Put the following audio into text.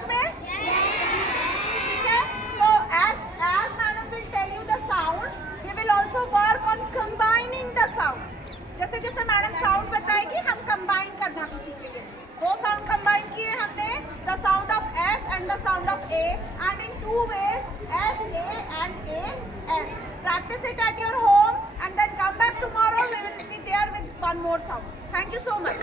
समझ में? ठीक है. So as madam will tell you the sounds, we will also work on combining the sounds. जैसे जैसे मैडम साउंड बताएगी हम कंबाइन करना भी सीखेंगे. दो साउंड कंबाइन किए हमने, the sound of S and the sound of A, and in two ways, S A and A S. Practice it at your home and then come back tomorrow. We will be there with one more sound. Thank you so much.